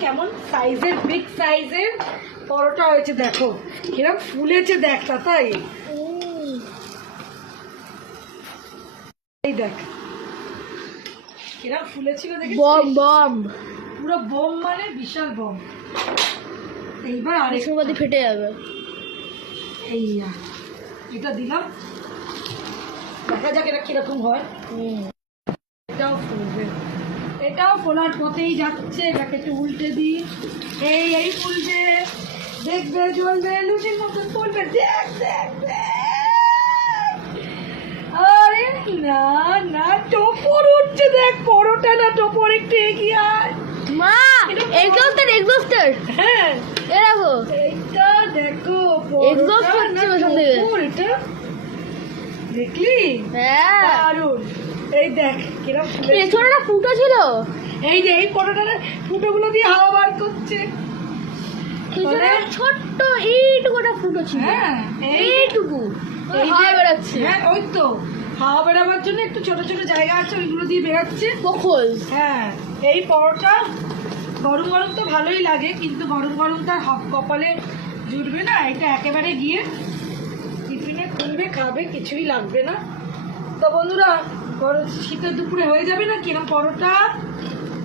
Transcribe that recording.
কেমন সাইজের, বিগ সাইজের পরোটা হয়েছে। দেখো কিরকম ফুলেছে, দেখ তাই। এই দেখ কিরকম ফুলেছিল, দেখে বম বম, পুরো বোম, মানে বিশাল বোম। এইবার আরেক আরেকটু ফেটে যাবে। এই এটা দিলাম, দেখা যাক এটা কিরকম হয়। এটাও ফুলবে, এটাও ফোলার পথেই যাচ্ছে। এটাকে একটু উল্টে দিই। এই ফুলবে, দেখবে জ্বলবে, লুচির মতন ফুলবে। দেখ দেখ দেখ, আরে না না, টোপর উঠছে। দেখ পরোটা না টোপর, একটু এগিয়ে আয়। মা এক্সস্টার এক্সস্টার, হ্যাঁ এ দেখো এইটা দেখো, Exhaust পরোটা হচ্ছে না ওখান থেকে। টোপর, এটা দেখলি? হ্যাঁ, দারুণ। এই দেখ কিরকম ফুলেছে। পেছনে একটা ফুটো ছিল, এই যে এই পরোটাটা ফুটোগুলো দিয়ে হাওয়া বার করছে। পেছনে ছোট্ট এইটুকুটা ফুটো ছিল। হ্যাঁ এইটুকু এই হাওয়া যে- বেরাচ্ছে। হ্যাঁ ওই তো হাওয়া বেরাবার জন্য একটু ছোট ছোট জায়গা আছে, ওইগুলো দিয়ে বেরাচ্ছে। পখল। হ্যাঁ এই পরোটা গরম গরম তো ভালোই লাগে, কিন্তু গরম গরম তার কপালে জুটবে না। এটা একেবারে গিয়ে টিফিনে খুলবে, খাবে, কিছুই লাগবে না। তো বন্ধুরা, শীতের দুপুরে হয়ে যাবে না কিরম পরোটা।